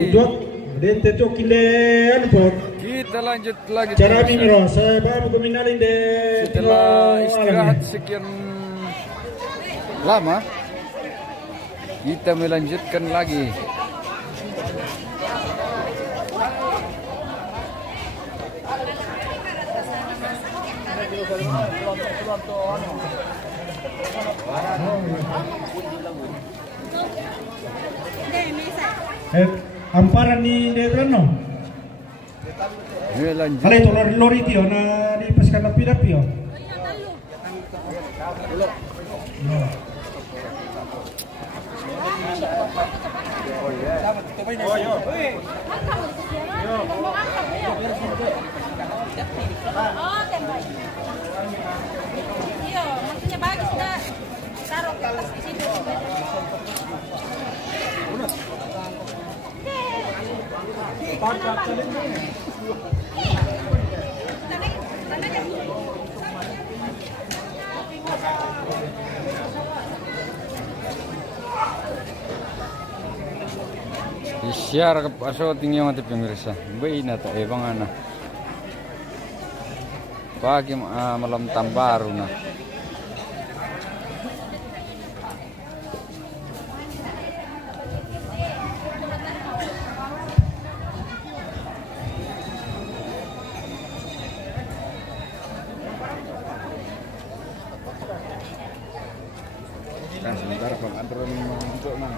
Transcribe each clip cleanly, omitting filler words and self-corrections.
Dok, dente kilen pot. Kita lanjut lagi. Cara mimiro, saya baru keminalin deh. Setelah istirahat sekian lama, kita melanjutkan lagi. Amparan ni Detrano. Melanjut. Kalau itu lori tio na di peskan napi yo. Iya, maksudnya bagus dah. Taruh ke atas di situ. Siar ke paso tinggi mati pemirsa. Bayi nata bang ana. Pagi malam tambaru na. Kan sebentar bang antron untuk nang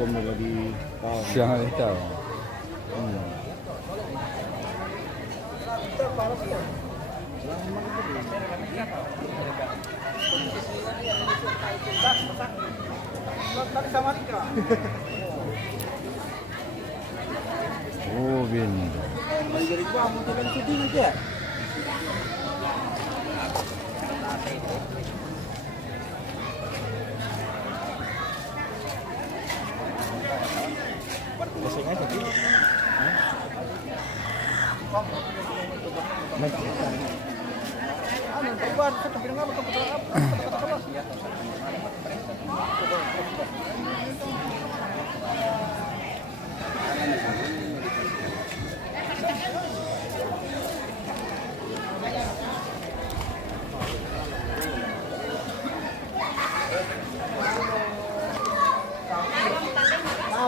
kom lagi tahu Siang itu. Oh bin.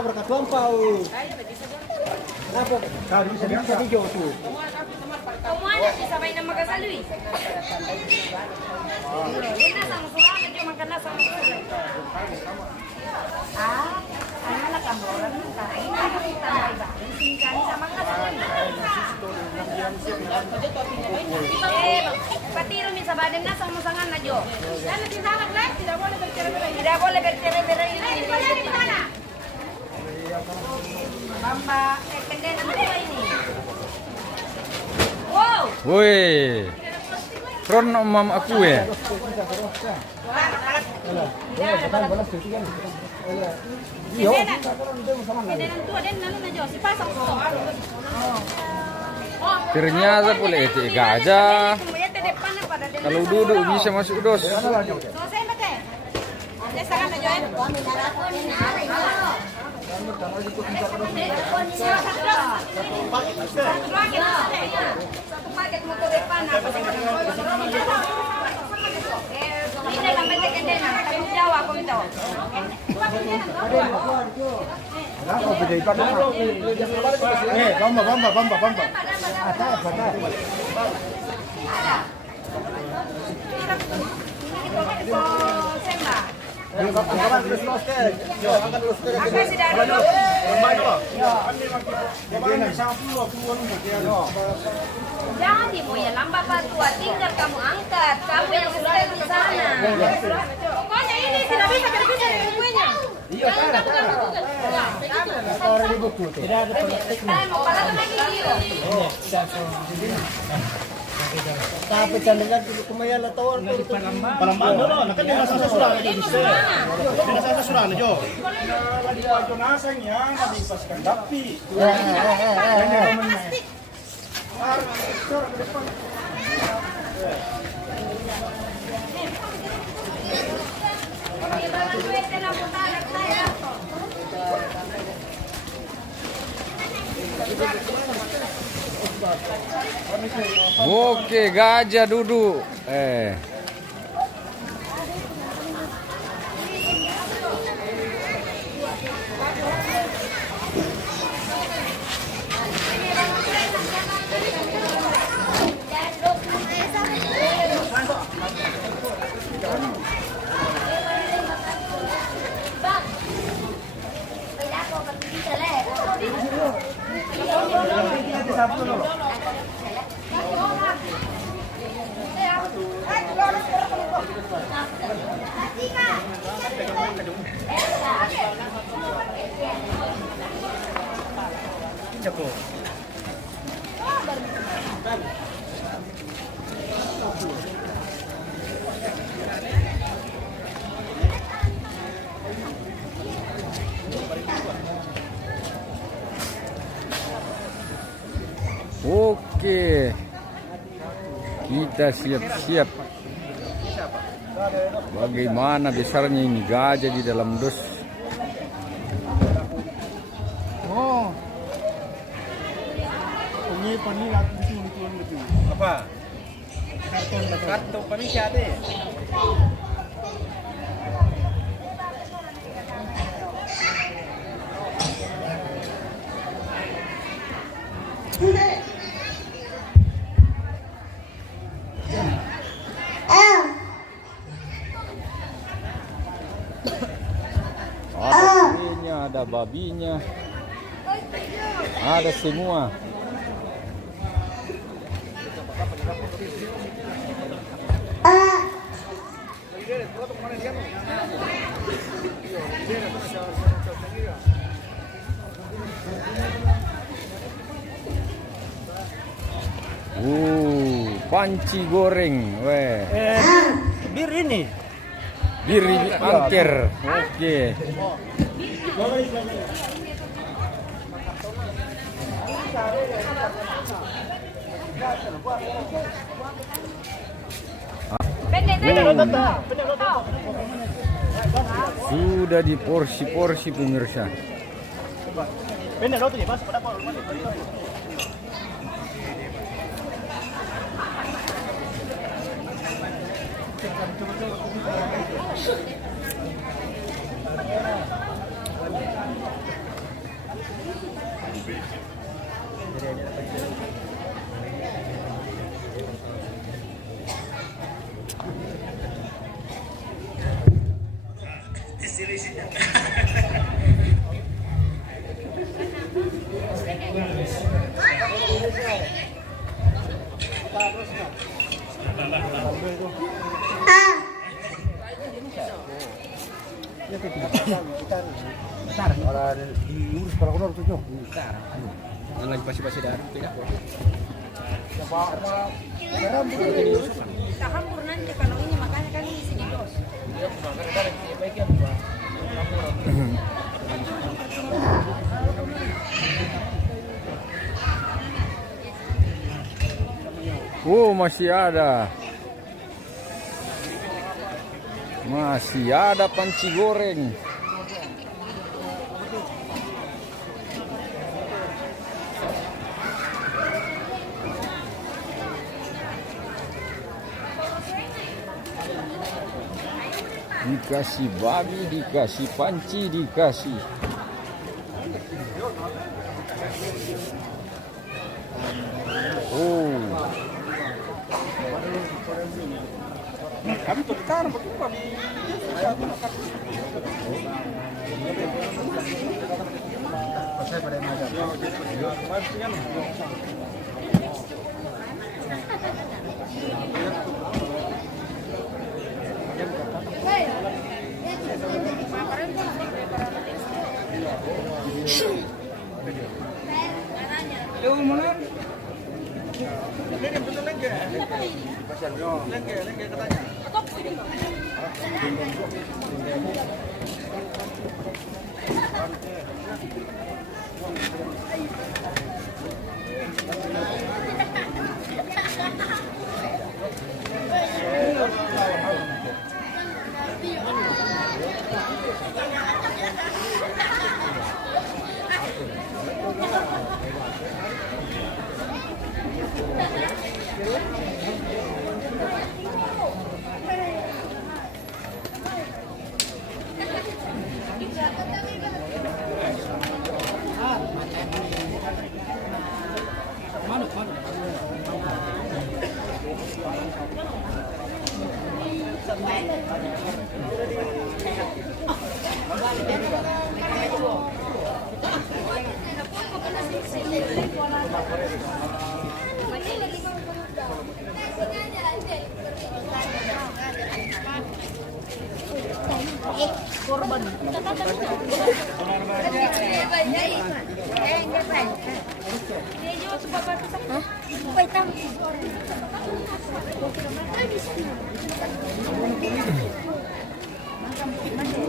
berkat lampau. Kenapa? Kali bisa video tuh. Kamu ada bisa main nama Gasalui? Ini sama suami dia makan nasi sama suami. Anak kamu orang minta ini kita mai bang, singkani sama Gasalui. Patiru bisa badan nasi sama sangan najo. Dan di sana kan tidak boleh bercerai-berai. Tidak boleh bercerai-berai. Ini kalian di mana? Bamba, kendena apa ini? Wow. Woi. Kron mam aku ya. Ternyata boleh itu gajah. Kalau duduk bisa masuk dos. Satu paket motor depan apa sih? Ini sampai kendena, kamu jawab aku minta. Bamba. Jangan Timo ya lambat tua, tinggal kamu angkat, kamu yang sudah di sana. Pokoknya ini tidak bisa kerja dari kuenya. Jangan bukan. Tidak ada praktik. Saya mau pakai lagi. Tapi candidat kumaya la tawar ko Palamban no, nakan din nasa surana di bisa. Din nasa surana jo. Lagi ajo nasang yang di paskan dapi. Oke, gajah duduk. Oke, kita siap-siap. Bagaimana besarnya ini gajah di dalam dus? Oh. Ini pani itu. Apa? Karton pani siapa? Ada kuenya, ada babinya, ada semua. Panci goreng, Bir ini. Bir angker. Oke. Sudah di porsi-porsi pemirsa. Diurus para honor tuh. Lagi basi-basi darah tidak. Kita hampur nanti kalau ini makanya kan ini sedikit. Masih ada. Masih ada panci goreng. Dikasih babi, dikasih panci, dikasih. Kami tuh kan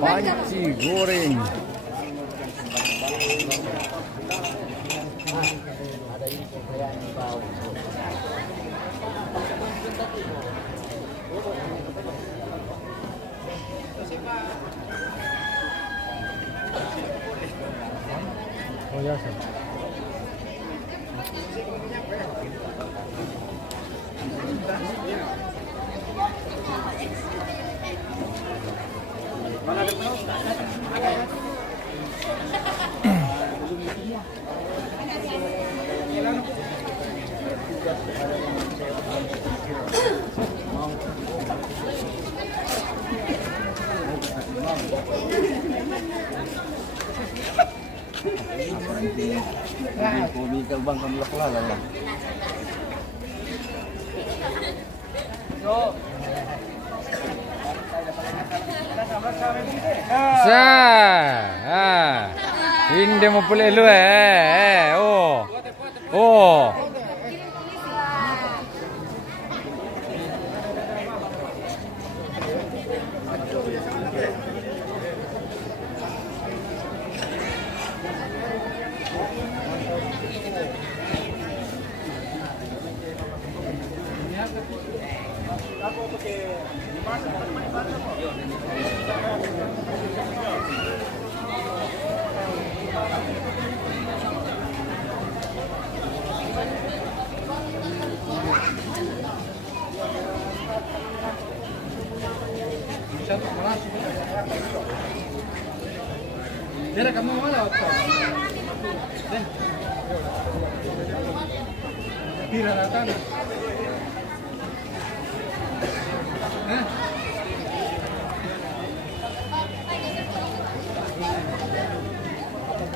Panci goreng. Oh ya, sir. Komikal bang kamu lah lah. Hindi mo pula lu oh. Oh. Dera kamu mana? Tira rata.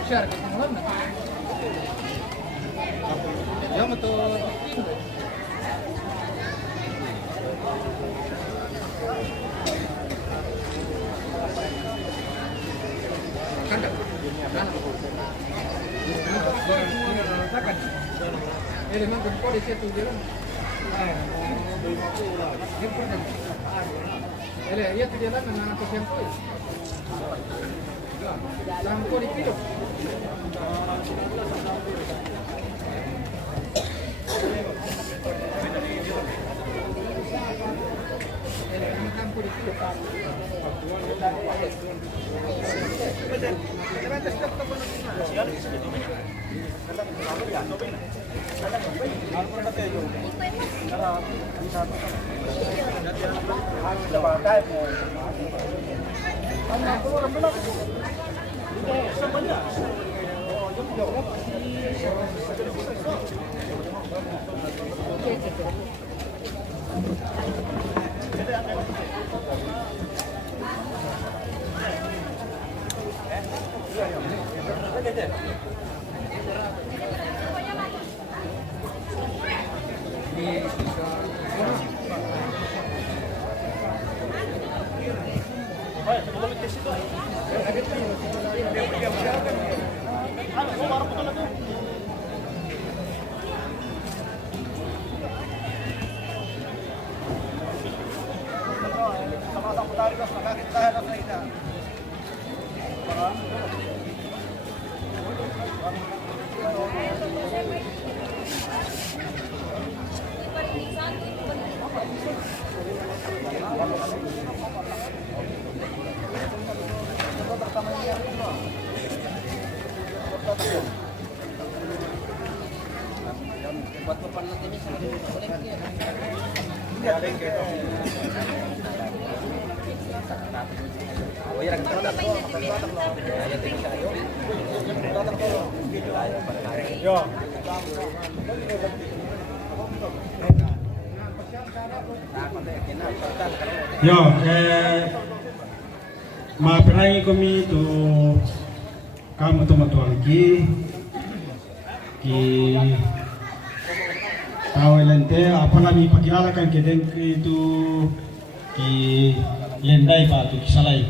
Share kamu mana? Ya betul. Ele não pode ser tudo ele. Ele ia te dia lá na posição foi. Sampo di piro. Ele não campo di piro. Yo. Yo, maperangi kami tu kamu teman-teman ki tahu lente apa lagi pakilalakan kedeng itu ki lendai pa tu kisalai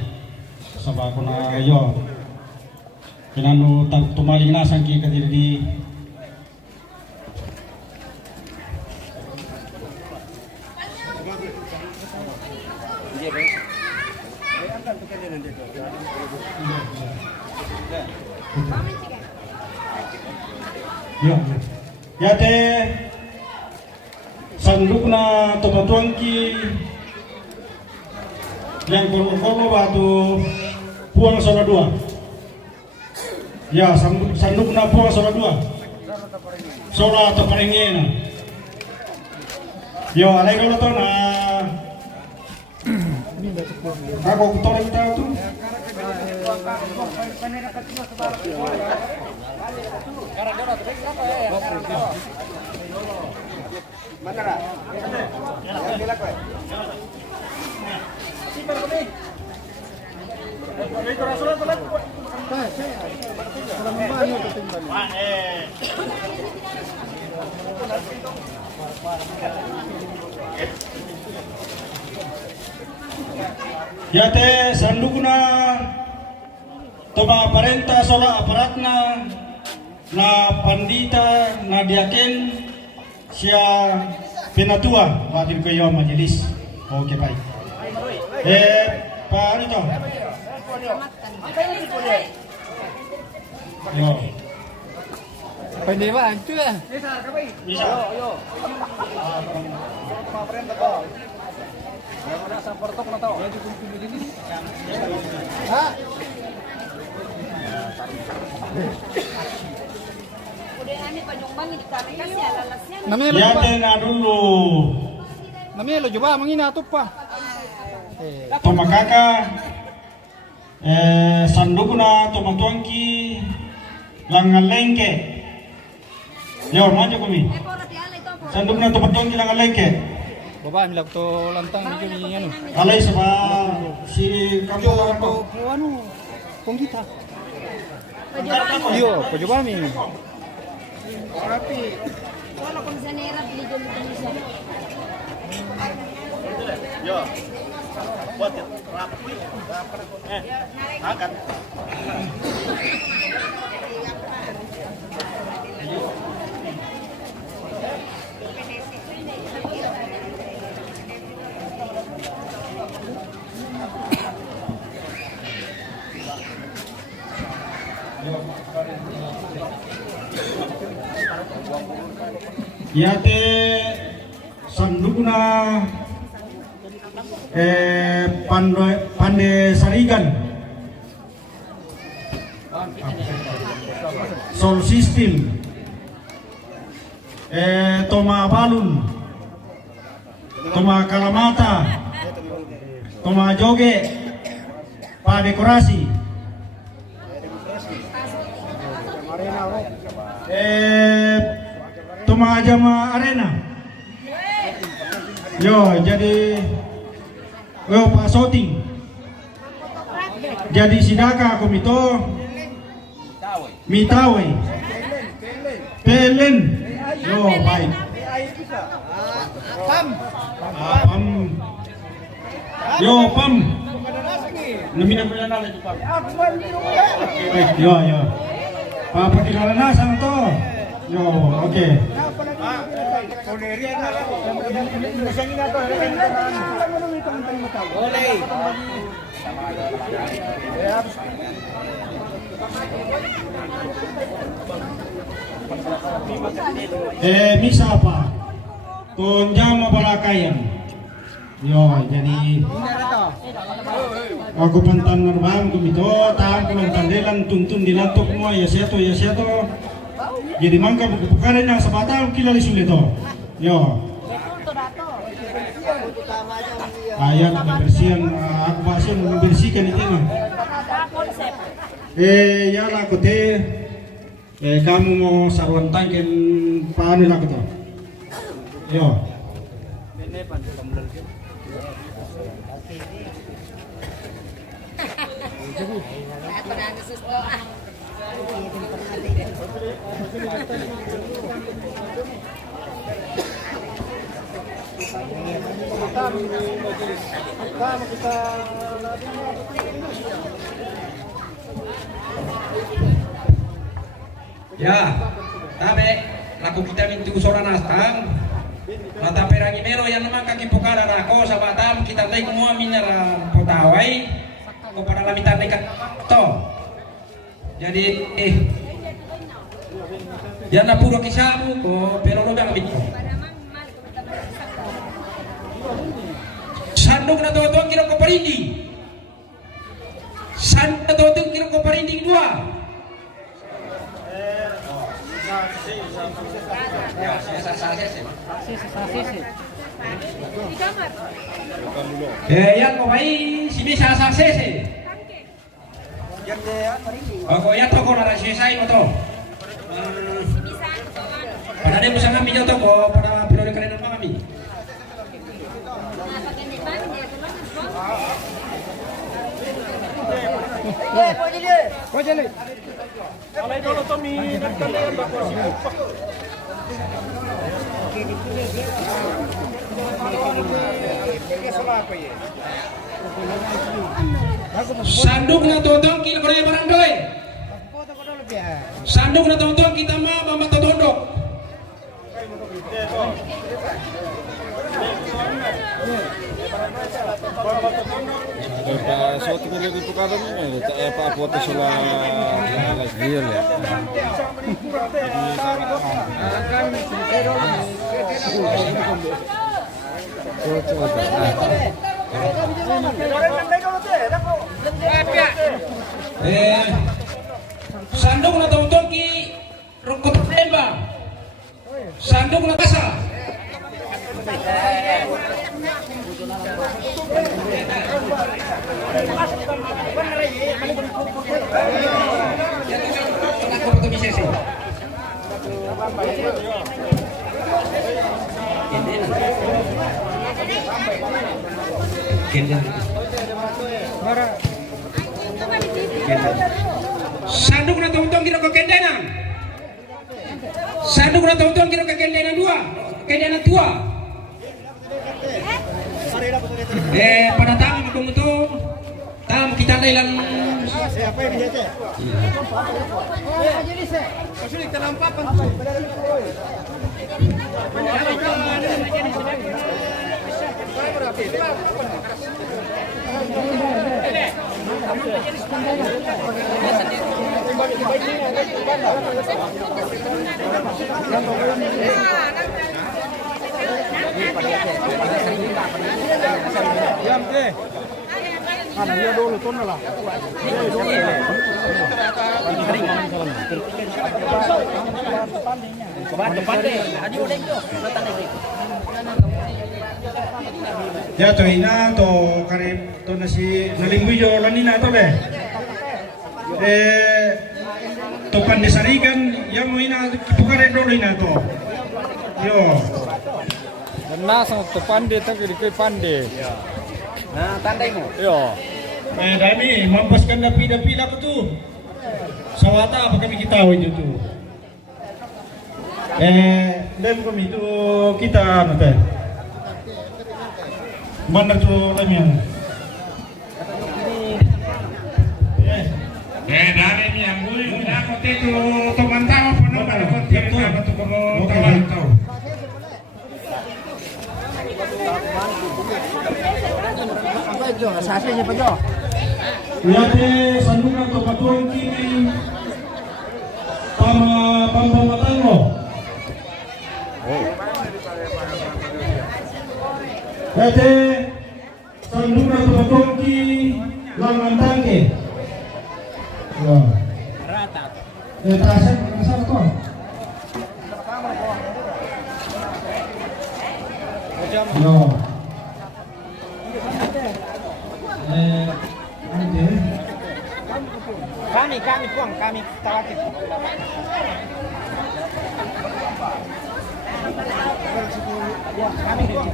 sabab kena yo kenanu tak tumaling nasang ki kadir di ya ya teh sanduk na teman-teman ki yang berkolo batu puang sola dua ya sanduk na puang sola dua sola atau parengena yo alai kalau to na aku kutorin tahu tu ya teh sandukna toba parenta sola aparatna na pandita na diaken sia penatua batin ke yo majelis. Oke baik. Pak Rito. Yo. Pwede ba? Ito lah. Bisa. Yo. Pak Parenta ko. Yang mana saportok na to? Ha? Namanya na dulu. Namanya lo coba mangina tuh pa. Tomakaka sandukna tomatuangki langalengke. Yo maju kami. Sandukna tomatuangki langalengke. Baba milag to lantang medyo ni ano. Alay sa si kamu To ano? Kung kita. Yo, coba mi. Rapi. Wala kung sa nera dito siya. Yo. Buat rapi. Angkat. Ya teh sandukna pande sarigan sol system toma balun toma kalamata toma joge pa dekorasi toma jama arena yo jadi yo pak shooting jadi sidaka komito mitawe pelen yo baik pam yo pam namina ko yan itu pam baik yo papakilala na sang to yo oke misa apa tunjama balakayan yo jadi aku pantan narbam kumito tahan pulang tandelan tuntun dilantok mo ya seto jadi mangka bukan yang sebatang kila lisuleto yo ayat kebersihan aku pasien membersihkan itu mah ya lah kote kamu mau sarwan tangken paanu lah kote yo Ya, tabe, laku kita mintu soran astang. Mata perangi mero yang memang kaki pokara rako sabatam kita tay semua minera potawai ko para lamitan dekat to. Jadi dia na puro kisabu ko pero lo bang bito. Sandok na to kira ko parindi. Sandok na to kira ko parindi dua. Ya, yan ko bay sini sa sese. Ako ya to ko na sesay mo to. Para dia bisa ngambil to ko para periode kalian apa kami. Sanduk na totong kita korea barangdoy. Sanduk na totong kita mah mama totondok. So tinggal di Pukadang ini, tak apa buat sekolah real ya. Sanduk na totong ki rokok tembak. Sanduk na kasa. Sanduk na tongtong kira ke kendenan. Sanduk na tongtong kira ke kendenan dua, kendenan tua. Pada tamu itu tamu kita dalam siapa yang dijajah? Dia dulu tuh lah. Ya to ina to kare to nasi nalingguyo lanina to be. To pandesarikan yang ina kipukare dulu ina to. Yo. Nah, sang tu pandai tak kiri pandai. Nah, tandai mo. Yo. Dami mampaskan dapi-dapi lah tu. Sawata apa kami kita itu tu. Dem kami itu kita nanti. Mana tu lemnya? Dari ni yang bui, dah kote tu teman tahu pun ada kote tu apa tu kamu tahu. Lihat sandungan tu patuan kini, pamatan lo. Lihat sandungan tu patuan kini, langan tangke. Rata. Terasa tu. No. Kami puang, kami tawakit. Kami puang.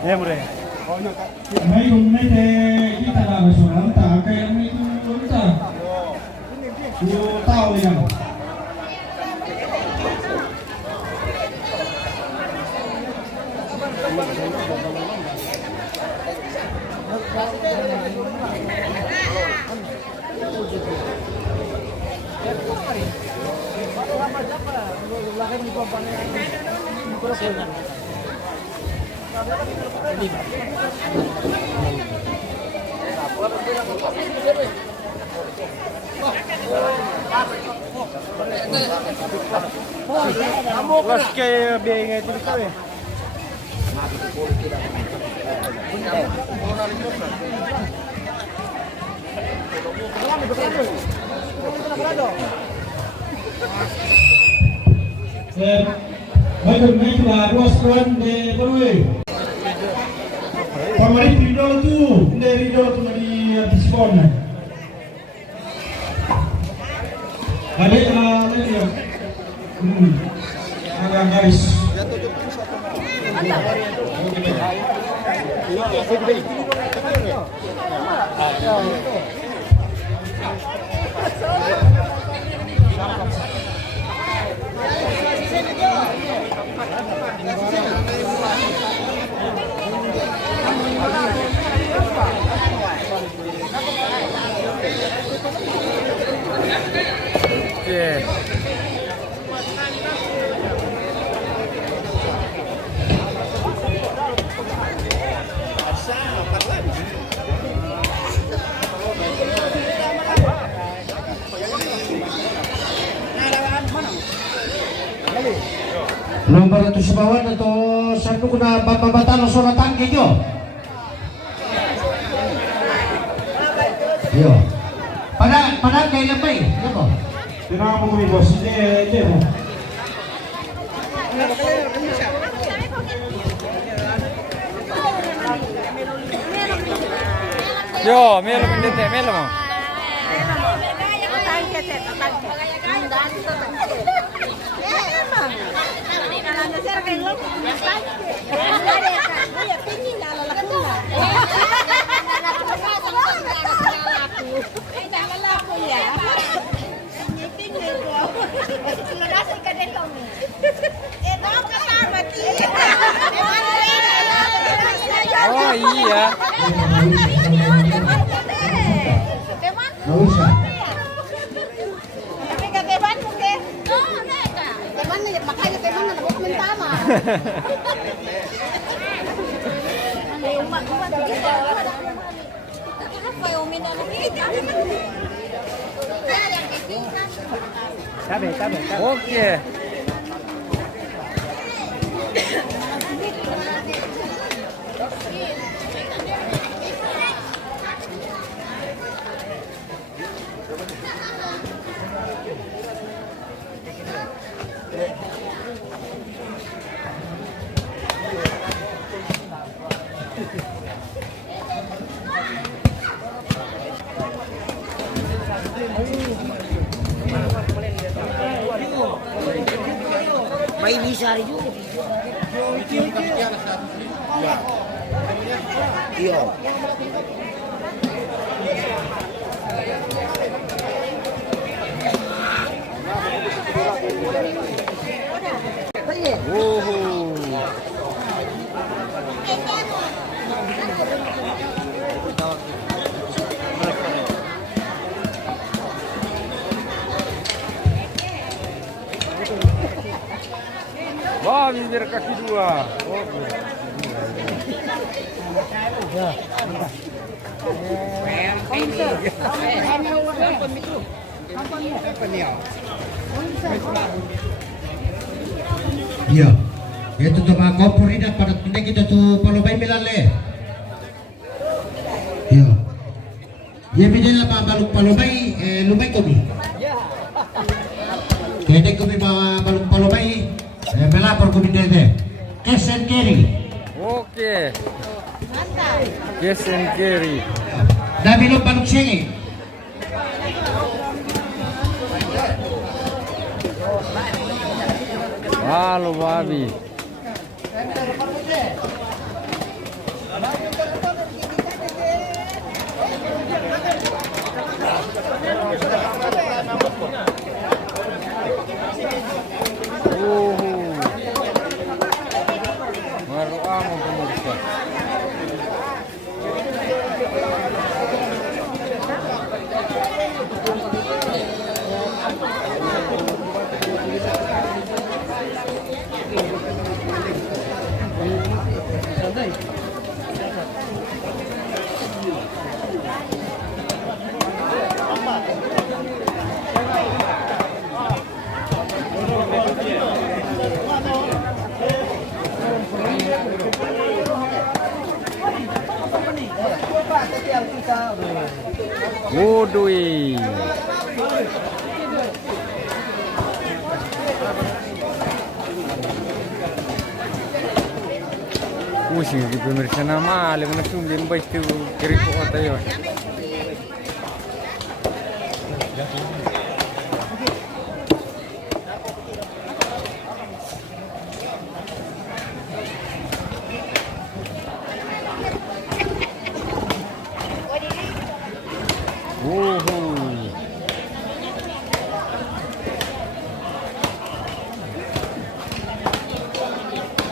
Ngayon may kita na ba sunanta kaya may sunanta. Yung tao yan. Plus kayak biaya itu kali. Baik, baiklah, ruas de Borwe. Pamarin Ridho tu, dari Ridho tu dari Diskon. Ada ya. Agak garis. Oke. Nomor itu sebawan atau satu kena babat-babatan suara tangki jo. Yo. Pada kayak lebih, ya kok. Kenapa kami bos ini? Yo, melo mendete, melo mau. Oh iya. Nggak usah. Makanya teman na bukan mentama. Oke. May bisa rin yun. Iyo. Wah, bibir kaki dua. Oh, Iya. Itu tuh mga kopor rin at pada tinay kita tuh palubay milale. Iya. Ya binila pa balok palubay lumay kami. Kaya kami balok palubay melapor kami dede. Cash and carry. oke. Cash and carry. Dami lo balok singi. Halo, babi. Baru amo pemirsa. Wudui. Pusing di pemirsa nama, alim nasum limba itu kiri kota ya.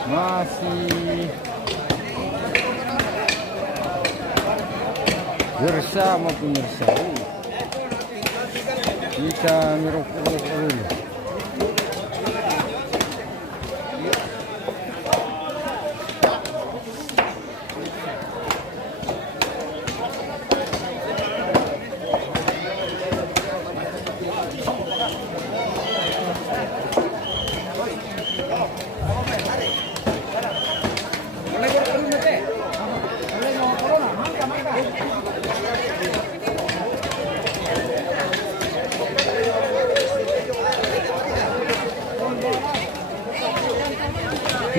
Masih bersama pemirsa. Kita merokok dulu.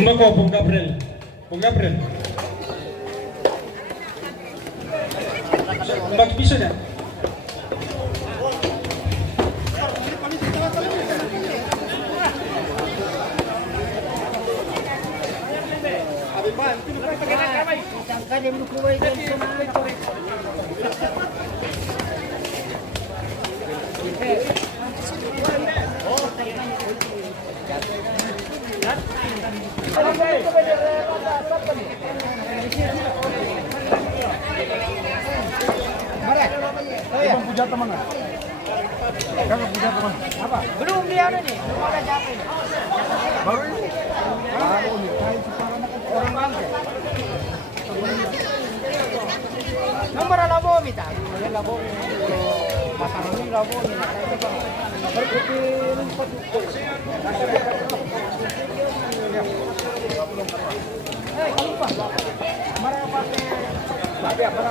Mbak Bung Gabriel. Mbak bisa dah. Belum dia ada nih, belum ada siapa ini. Baru ini. Baru ini. Orang bangsa. Nomor labo minta. Labo. Pasang ini labo ni. Eh, kalau lupa. Mara pakai. Tapi apa?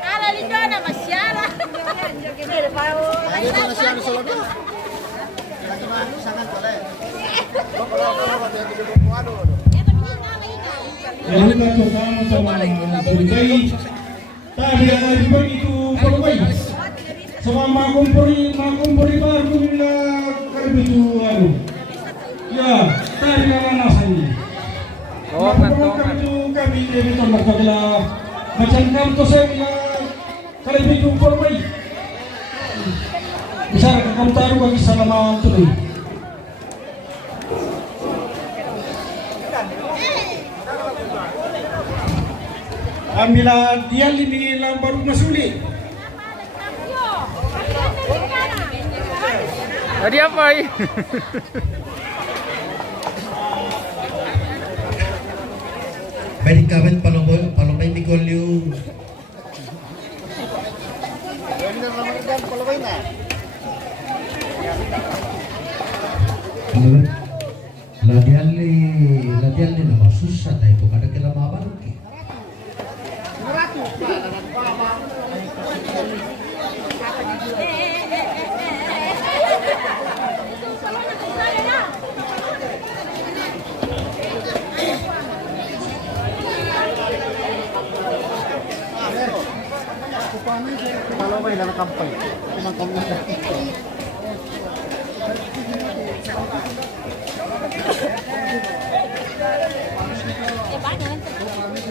Ala lindona masyara. Lalu kan sama Bombay. Tadi ada begitu Bombay. Sama makumpuri baru bila kerbitu anu. Ya, tadi ada nasanya. Tongan. Itu kami dari tempat adalah macam kamu tu saya bila kalau itu Bombay. Besar kamu taruh bagi selama tu. Ambilah dia ini lambar masuli. Tadi apa ini? Balik kawan palomay Miguel yung latihan ni nama susah tayo kung ada kila mabalok eh.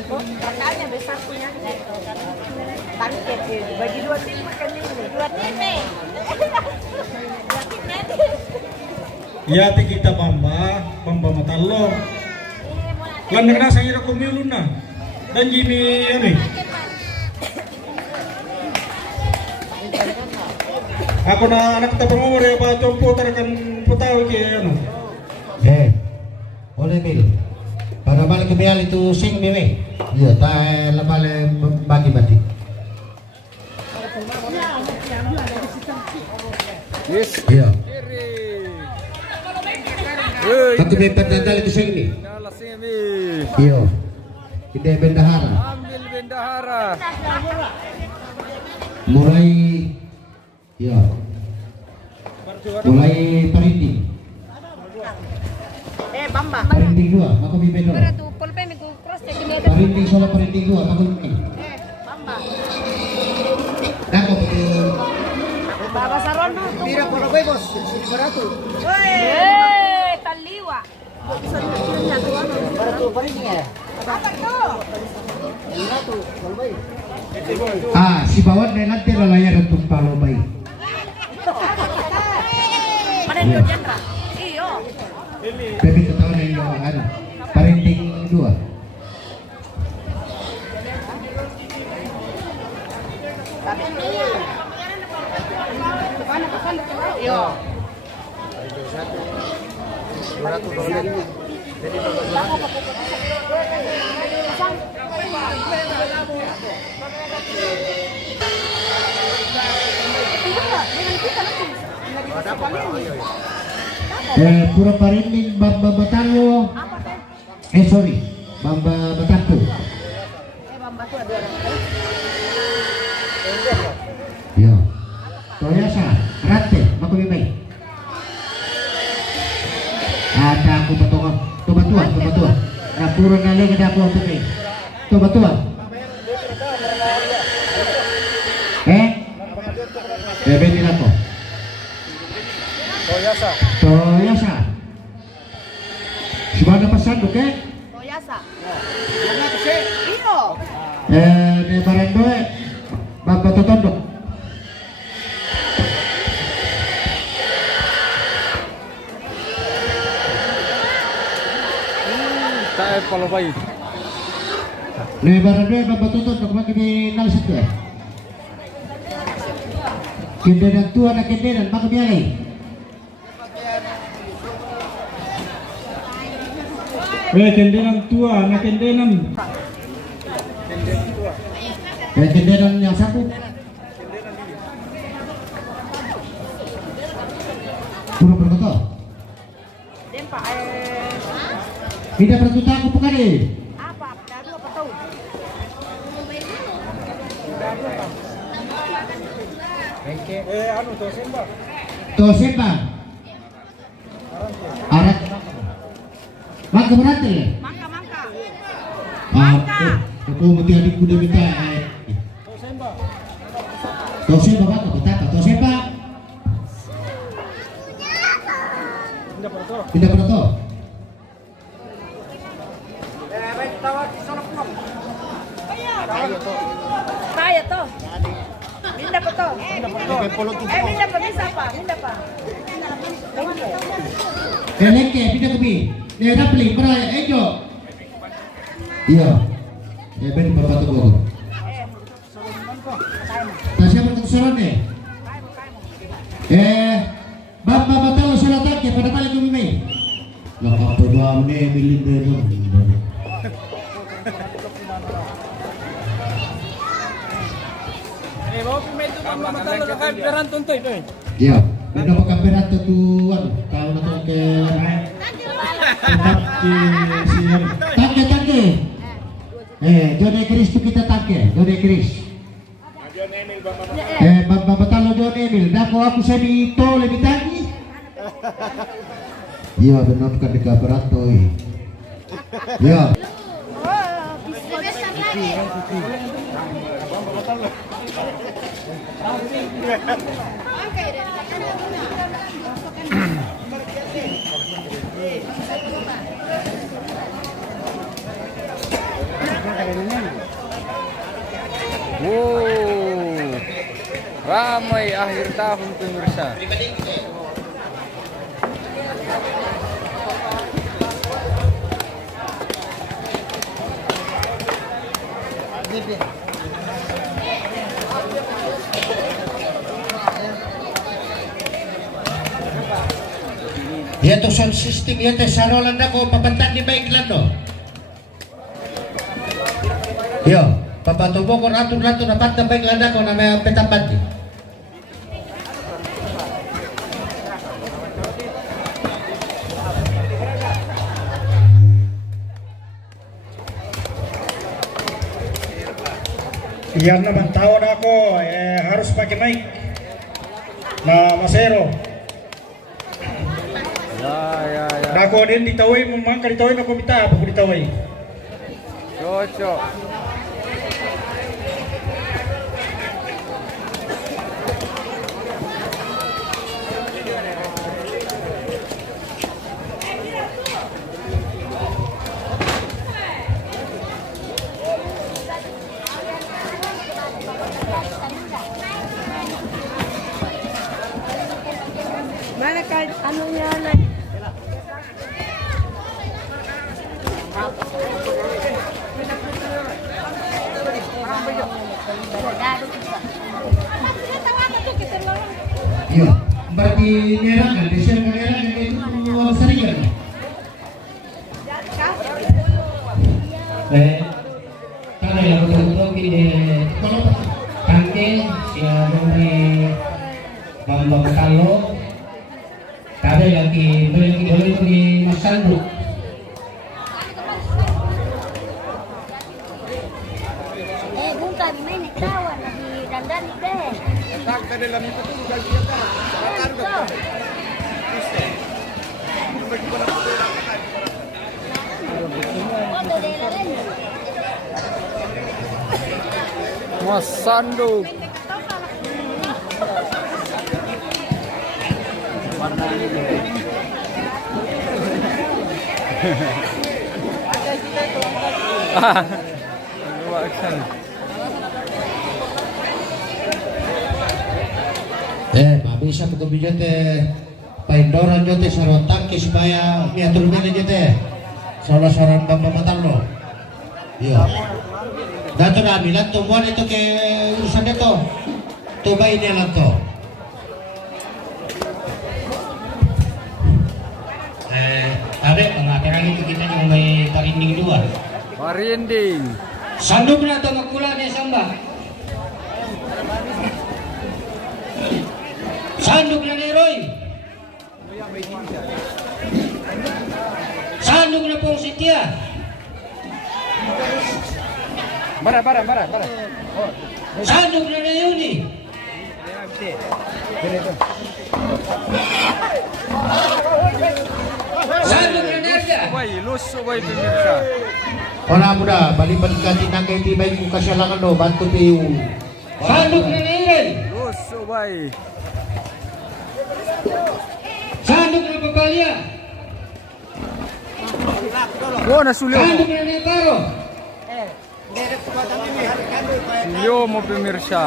Totalnya besar punya. Tangkep bagi 2 tim makan ini. 2 tim nih. Ya kita bamba matalo. Lan nagna sa ira kumilo na. Dan jimi ani. Ako na anak ta pangumur ya ba tompo tarakan putaw ke ano. Oleh mil. Para balik kebial itu sing mimi. Iya, tayo labale bagi-bagi. Yes. Iya. Hei. Satu bebet dadal itu sing ni. Dalam sini. Iya. Kita bendahara. Ambil bendahara. Mulai iya. Mulai parinding. Bamba. Parinding 2, ako bibendo. Para tu polpe mi cross check ni. Parinding solo parinding 2, ako bibendo. Bamba. Dako betul. Baba saron du. Tira por los huevos, barato. Taliwa. Barato pa rin niya. Apa tu? Barato, kalbay. Si bawat na nanti lalayar itong palomay. Mana dia jendra? Iyo. Tapi ketawa na yung ano, parinding 2. Iyo. Pura parinding Bamba Batalo. Sorry, Bamba Batanto. Bamba tu ada orang. Yo. Toyasa, rate, makubibay. Ada aku batongan, tuba-tua. Puro na lagi ada aku tuh kay. Tuba-tua. Bebek ako. Toyasa. Subada pasando ke? Toyasa. Iyo. De Barandoe. Bamba Totondo. Tayo palabay. De Barandoe Bamba Totondo kumaki nalisat ko. Kindenan tua na kindenan makabiyalay. Kendenan tua, na kendenan. Kindenan yang satu. Puro berkata. Dempa Tidak bertuta aku bukan eh. apa Tosen ba? Arat. Mangka berarti ya? Mangka. Aku mesti adikku dia minta. Tosen ba ka? Betapa tosen ba? Tidak pernah to. Kaya to. Minda pa to. Minda pa bisa pa. Minda pa. Leke, pindah ke bi. Dia dah beli berapa? Jo. Iya. Ben bapak tu gua. Tak siapa tu soran ni? Bapak tahu soran tak ke pada kali kami ni. Lah apa doa ni milih dia tu. Iya. Benda pakai berat tu tuan. Kalau nak ke Tangke. Jone Kris tu kita tangke. Jone Kris. Batalo Jone Emil. Dako aku semi to lebih tangki. Iya benar bukan dekat berat tu. Iya. Wow, ramai akhir tahun pemirsa. Ya tu sound system ya teh sarolan ako papantan di baik lando. Yo, papa tu bokor atur dapat na baik landa ko na may petapan di. Yan naman tawad ako, harus pakai mic na masero. Ya. Dako din ditaway mo man ditaway na komita ako ditaway. Cocok. Mana ka anunya na? Iya, berarti nerangan, desian nerangan itu seringan. Kalau yang betul-betul di tangke, siapa di Bambang Kalo, kami lagi beli dulu di Mas Sanduk. Bukan main kawan lagi dandan deh. Mas Sanduk. Warna ini. Bisa ketemu jote paindoran jote sarotak ke supaya miatur mana jote soran bamba matalo. Iya. Dato na bilang tumuan itu ke urusan itu. Coba ini lang to. Ada pengateran itu kita yang may parinding dua. Parinding. Sanduk na to magkulan ya samba. Sanduk na ni Roy. Sanduk na pong si Tia. Bara. Sanduk na ni Yuni. Sanduk Renarja. Lus ubay pemirsa. Para muda, balik berkati nakai di baik muka salangan lo, bantu piu. Sanduk Renairen. Lus ubay. Sanduk Repapalia. Oh, nasulyo Sanduk mo. Renataro. Sulyo mo pemirsa.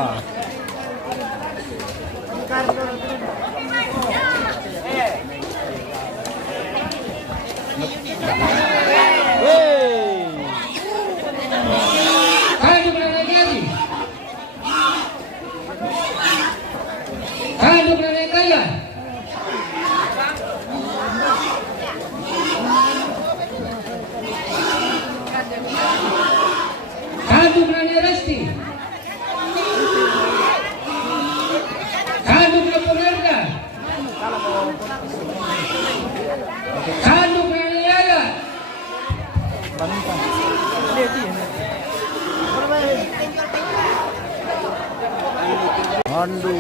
Sanduk Renagari. Sanduk Renakaya. Sanduk Renaresti. Sanduk Reponerda. Sanduk Renayaya. Andu.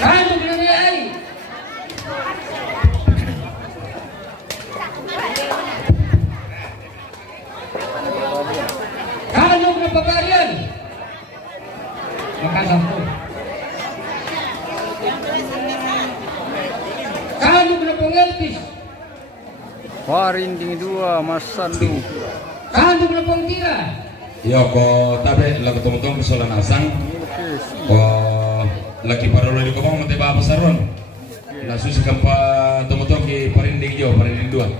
Sanduk Renayai. Sanduk Repaparian. Makasampu. Sanduk Repongeltis. Warinding dua Mas Sandu. Sanduk Repongtira. Yo ko tabe la ketemu persoalan asang ko lagi parolo di komong mate bapa saron la susi kampa tomoto ki parinding dua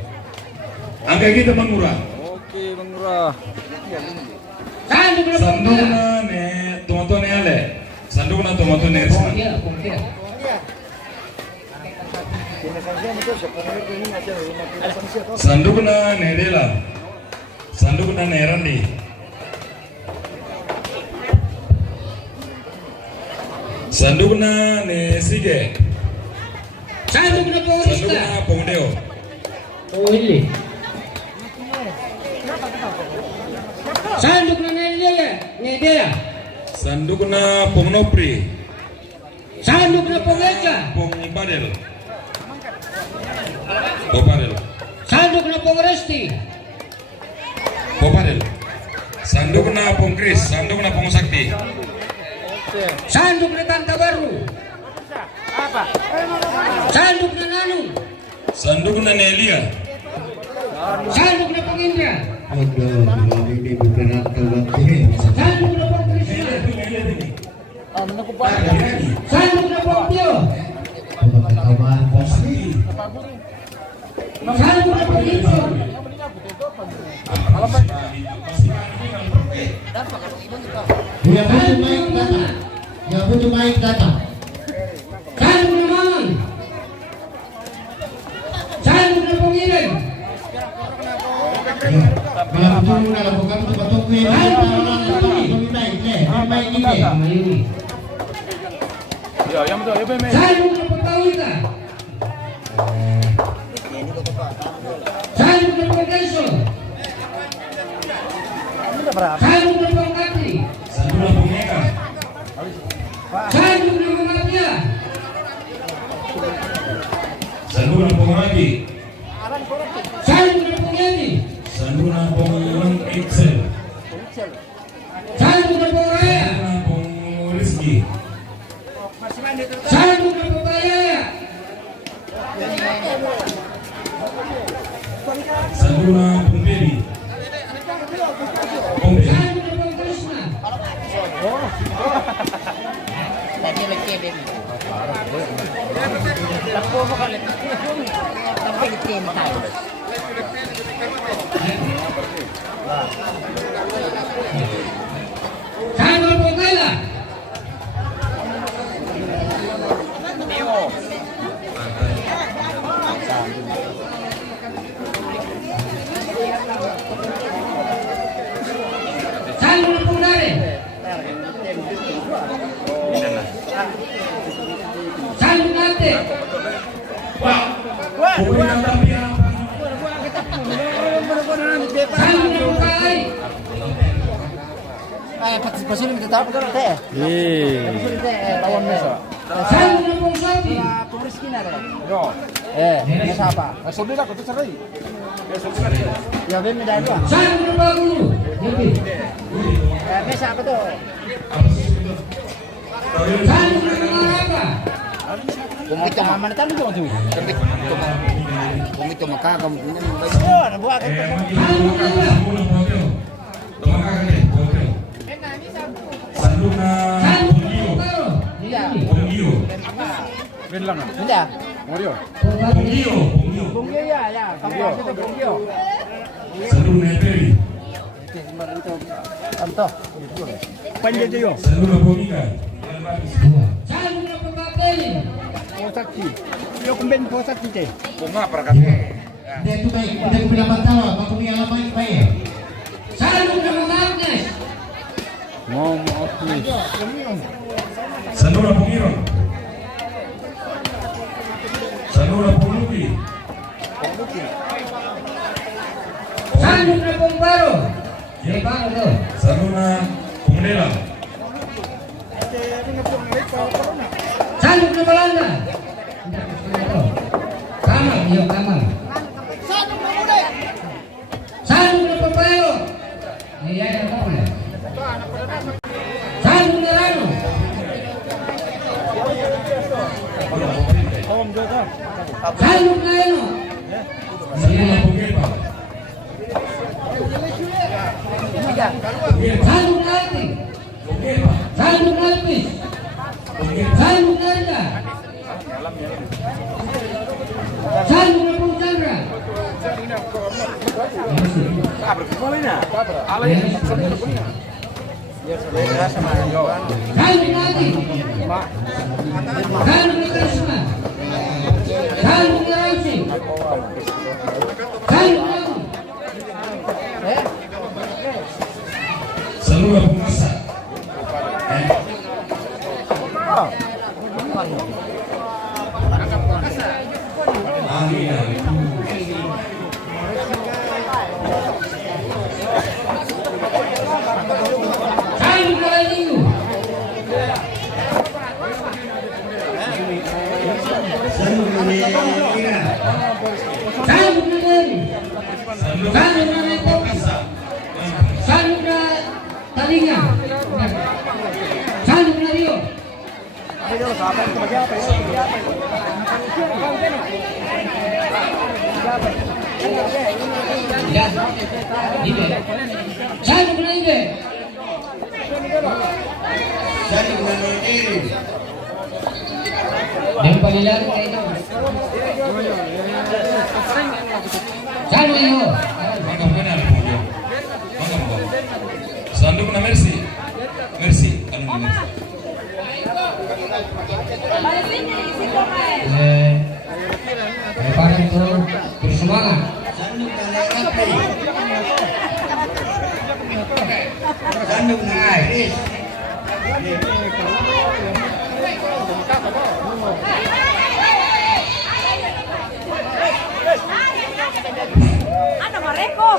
angka kita mangura Oke, Bang Lurah. Sanduk Repongtira. sanduna ne tomoto ne ale sanduna tomoto ne resna Pongtira. sanduna ne dela sanduna ne randi sanduna ne sige Sanduk Repongista. sanduna pongdeo Oh ini. Sanduk Renayaya. Nedea. sanduna pongnopri Sanduk Repongeca. pongpadel Popadel Sanduk Repongresti. Popadel sandukna pongkris sandukna pongsakti Sanduk Retanta Baru. Sanduk Nanu. sandukna nelia Sanduk Repongindra. Aduh, ini bukan akal lagi. Sanduk Repongkrishna. Sanduk Repongtio. Pemakaman pasti. Sanduk Repongitso. Ya butuh mic data. Ya butuh mic data. Sanduk Namaman. Sanduk Repongiren. Bila betul kalau bukan betul ini orang lebih baik deh. Lebih baik ini. Sanduk Repongkawita. Sanduk Repongkeso. Sanduk Repongkatri. sandukna pongeka Sanduk Repongmatia. sandukna pongragi Sanduk Repongyani. sandukna ponglang excel Sanduk Repongraya. sandukna pongrizki Sanduk Repongkayaya. sandukna pongpedi pongpedi Sanduk Repongkrishna. Sanduk Repongkala. Sanduk Repongdare. Sanduk Nate. pongpedi tapia Sanduk Repongkalai. partisipasi kita tahu betul teh. Tawon mesa. Saya menampung sapi. Turis kina deh. Yo. Mesa apa? Saudara kau tu cerai. Ya ben medali dua. Saya menampung dulu. Jadi. Mesa apa tuh? Saya menampung apa? Kung ito mamana tayo dito tu. Kung ito makakamu punya. Ano buat kan? Iya. Bilang ah. Iya. Morio. Bungyo ya. Kamu itu bungyo. Anto. Panjang je yo. Saya menampung papel. Posaki. Yo kumben posaki teh. Bunga perkata. Dia itu baik, udah berapa tahun, aku punya alamat baik. Saya menampung Agnes. Mau office. Sanura Pungiron. Sanura Puluki. Saya menampung Baru. Ini Baru tuh. Sanura Pumdela. Saya menampung Belanda. Kamal, iya Kamal. Saya menampung Baru. Iya yang Kamal. Saya menampung Rano. Saya menampung Rano. Sanura Pungepa. Saya menampung Alti. Saya menampung Alpis. Saya menampung Garda. Saya menampung Chandra. Saya menampung Adi. Saya menampung Karisma. Saya menampung Rausi. Saya menampung. Sanura Pumasa. Saya menampung Ralingu. Saya menampung Ira. Saya menampung Dewi. Saya menampung Popi. Saya menampung Talinga. Saya menampung Rio. Ya, Ibe. Saya menampung Ibe. Saya menampung Iri. Yang paling lari kayak itu. Saya menampung. Mangga benar Pungio. Mangga mangga. Sanduk na Mercy. Mercy. Anu ni Mercy. Para itu bersemangat. Sanduk naik. Ano mareko?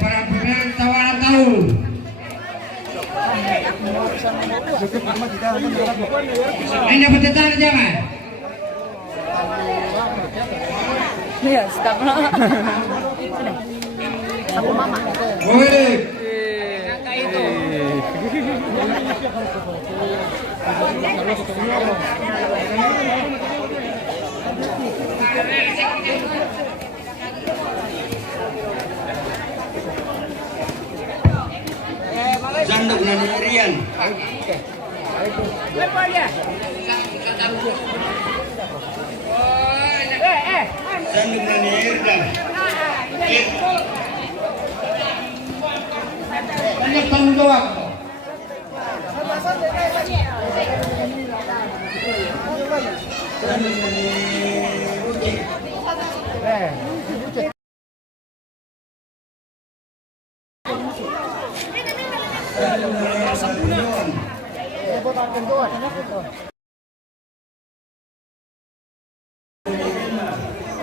Para pemain tawaran tahun. Ini berdetak jangan. Iya, stop. Aku mama. Boleh. Janduk nani Rian. Janduk nani Irda. Banyak tanggung jawab. Janduk nani Ruki.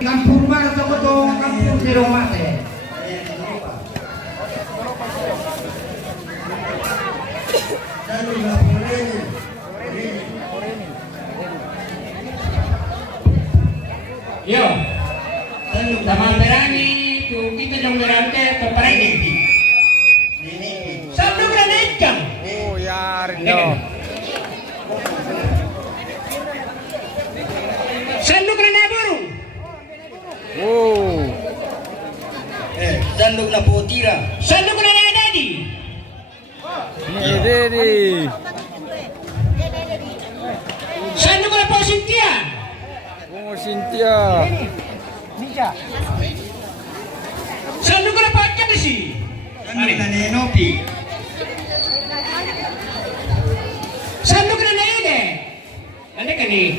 Kampung mana tu betul kampung di rumah teh. Yo, sama berani tuh kita dong berante peperangi. Satu granit kan? Oh, Yarno. Sanduk granit baru. Oh. Sandok na putira. Sanduk granit tadi. Ini Dedi. Sanduk granit Cynthia. Oh, Cynthia. Sanduk granit pakai di sini. Sandok na Nenopi. Sanduk granit ini. Ada kan nih?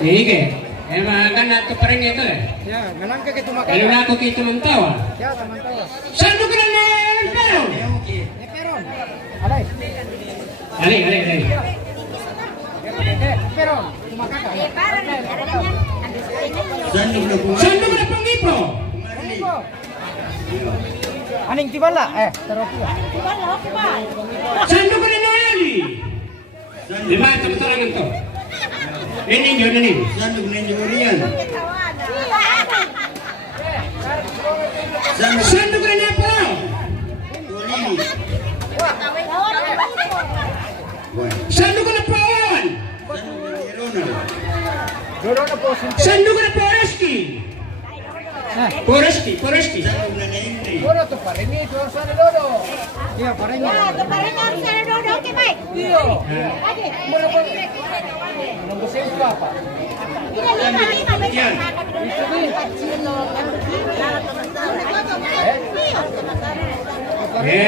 Ini ke? Emang kan aku pering itu ya? Ya, menangkap itu makan. Kalau aku kita mentawa. Ya, teman-teman. Sanduk granit peron. Peron. Alay. Ali. Peron. Cuma kakak. Sandok na putira. Sanduk granit pengipo. Aning tibala. Terus. Sanduk granit ali. Lima teman-teman itu. Ini jodoh nih. Sandok na Jurian. Sanduk granit peron. Polini. Sanduk granit pawan. Ronald. Sanduk granit Poreski. Poreski. Sandok na Henry. Dodo tuh pak. Ini jual sana Dodo. Iya, parenya. Iya. Nunggu siapa pak?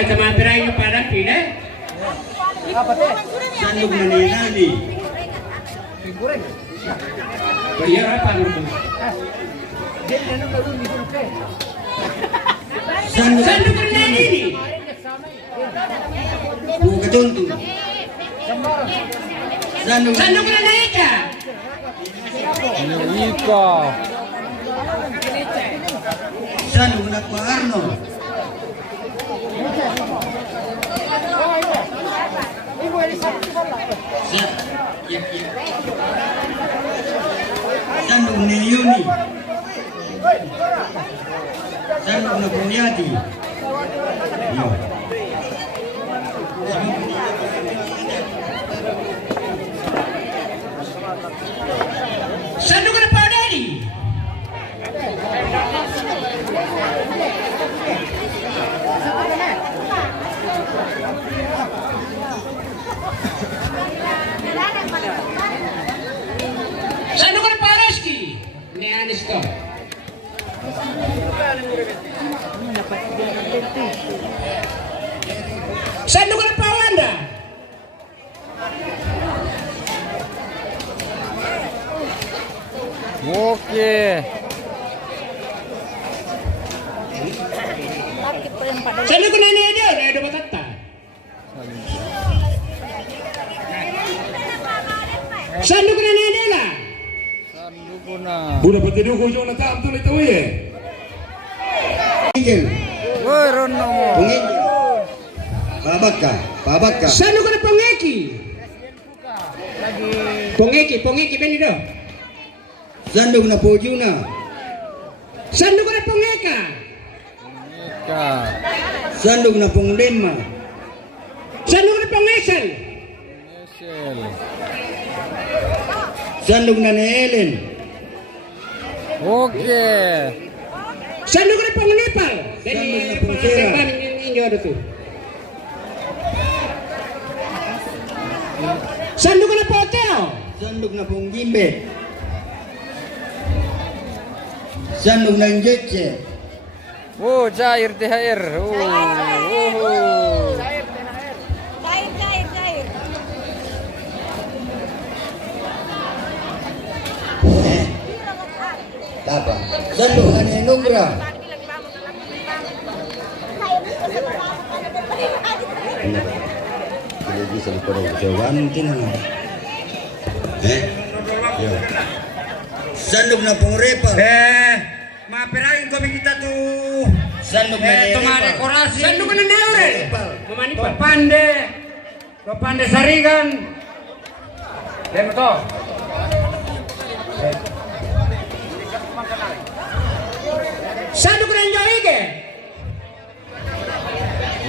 Teman terakhir pada pindah. Apa teh? Sandok na Nenadi. Figuren. Bayar apa lu? Dia nanu baru disuruh ke. Sanduk granit ini. Bukatuntu. Sanduk granit Eka. Ika. Sandok na Arno. Sandok na Yuni. Sandok na Punyati. Yo. Sanduk granit Padani. Sanduk granit Poreski. Ini Anis to. Sanduk granit Pawanda. Oke. Sanduk granit dia ada batata. Sanduk granit dia lah. Sandukuna. Budak bertemu hujung nak tak betul itu ya. Angel. Woi, Rono. Angel. Babaka. Sanduk granit Pongeki beni do. Sandok na Pojuna. Sanduk granit Pongeka. Ika. Sandok na Pongdema. Sanduk granit Pongesel. Esel. Sandok na Ellen. Oke. Sanduk granit Pongnipal. Sanduk na Pongsera. Ini ada tuh. Sanduk granit Poteo. Sandok na Pongjimbe. Sandok na Njetse. Oh, cair THR. Oh. Cair. Tapa. Sandok na Nenungra. Tidak bisa dikorek jawaban tina. Yo. Sandok na Pongrepa. Maafin kita tuh Toma dekorasi. Sanduk na neure. Topande sarigan. Lemo to. Sanduk na njoige.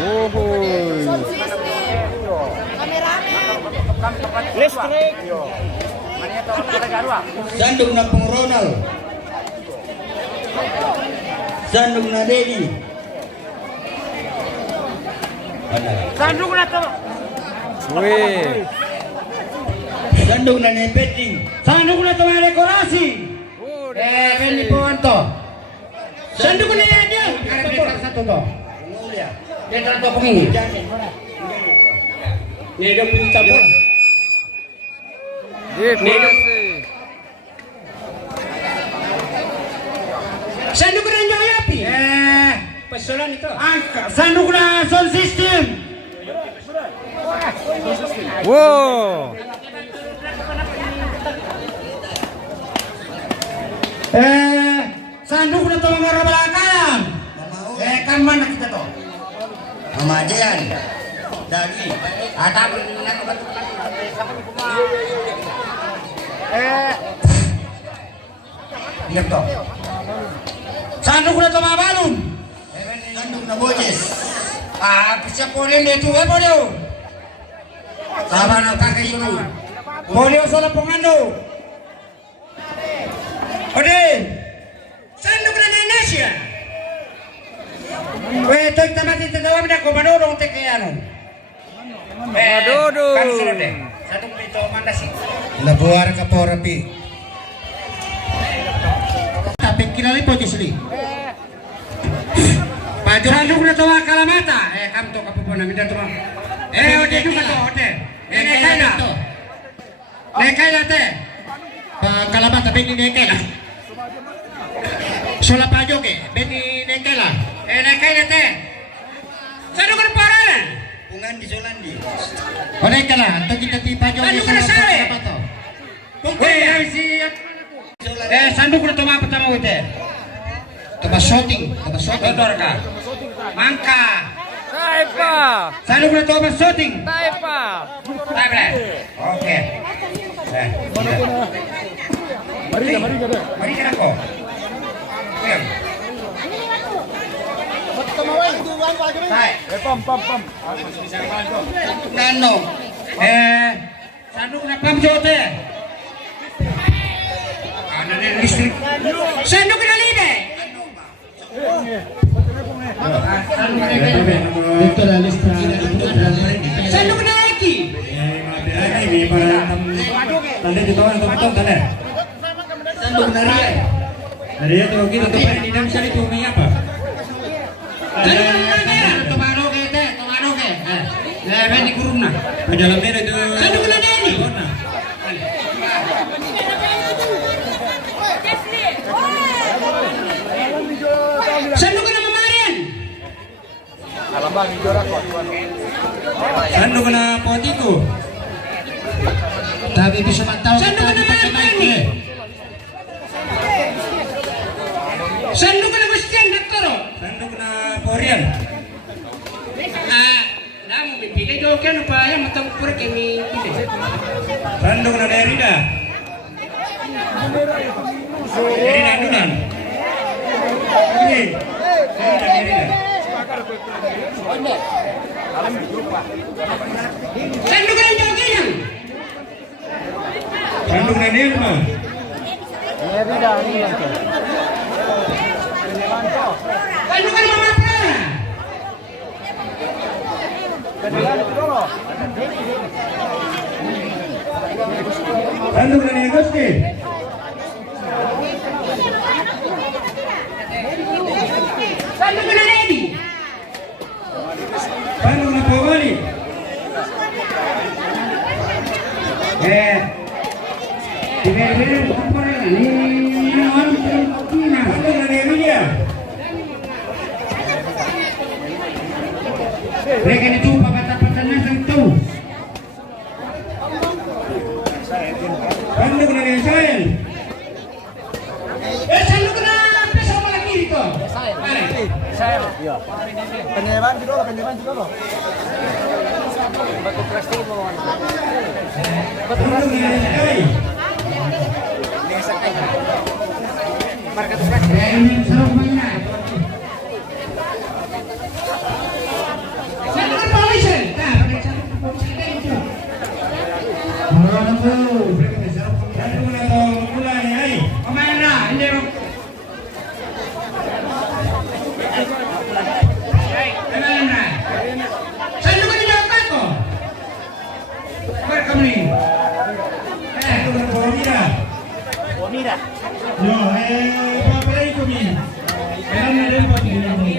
Wohoy. Listrik. Sanduk na Pung Ronald. Sanduk na Dedi. Sanduk na to. Wih. Sanduk na Nepeti. Sanduk na to dekorasi. Beni po anto. Sanduk na dia. Ada satu to. Dia tanto pengi. Ni dia pun tabur. Dekorasi. Sanduk na njoy api. Pesolan itu. Sanduk na sound system. Wow. Sanduk na to mga rabalakayan. Kan mana kita to? Mamajian. Dagi. Atap Lihat to. Sanduk na to mga balon. Sanduk na bojes. Bisa polio itu polio. Sama na kakayuro. Polio sa lapongano. Ode. Sanduk na Indonesia. Weh, toy tamati tadawam na ko manurong te kayano. Madudong. Kan sirode. Sanduk dito mandasi. Nabuar ka po rapi. Tapi kilali po jisli. Sanduk na to kalamata. Kam to kapupona minta to. Ode juga to, ode. Nekaila. Nekaila te. Kalamata beni nekaila. Sola pajoke, beni nekaila. Nekaila te. Sanduk na parana. Pungan di Solandi. Ode kala, to kita ti pajoke. Sanduk na sare. Weh, si sanduk na to pertama ute. Taba shooting. Betul ka? Mangka. Taipa. Sanduk na to shooting. Taipa. Tabre. Oke. Mari ka ko. Nano. Sanduk na pam jote. Ada listrik. Sanduk na lide. Sanduk na lagi. Sanduk na ria. Ria tuh gitu tuh di dalam sini tuh apa? Sanduk na ria. Tomaro ke te, tomaro ke. Beni kurumna. Dalam merah itu. Sanduk na deni. Sanduk na mamarian. Sanduk na potiku. Tapi bisa mantau Sanduk na mamarian. Sanduk na Gustian doktor. Sanduk na Korean. Namu pilih do kan apa yang matang pur kami pilih. Sanduk na Derrida. Derrida Dunan. Ini. Derrida. Sanduk na jogian. Sanduk na Nirma. Sanduk na mama pra. Sanduk na Negoski. Sanduk na Lady. Sanduk na Powali. Bener-bener komponen ini orang Filipina. Sanduk na Emilia. Mereka itu papat-papatan na sang tu. Sanduk na Israel. Sanduk na pesa malaki dito. Yo, apa itu mi? Karena ada apa di dalam ini?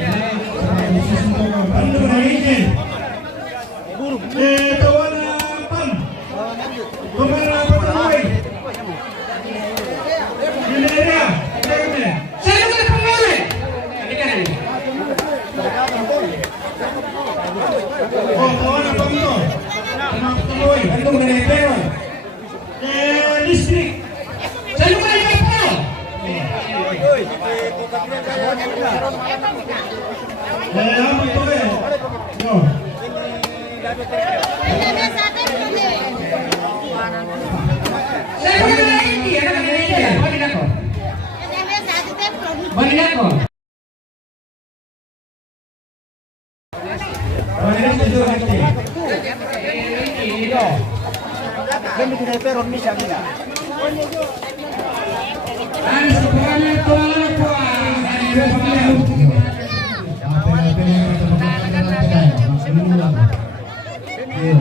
Kawan pan. Kemana apa tuh? Ini dia. Saya bukan pengurus. Ini kan ini. Oh, kawan apa itu? Kenapa tuh? Itu mengenai peron. Listrik. Saya bukan ini. Apa itu? Yo. Saya bukan ini. Ada ini. Bagi aku. Bagi aku. Iya,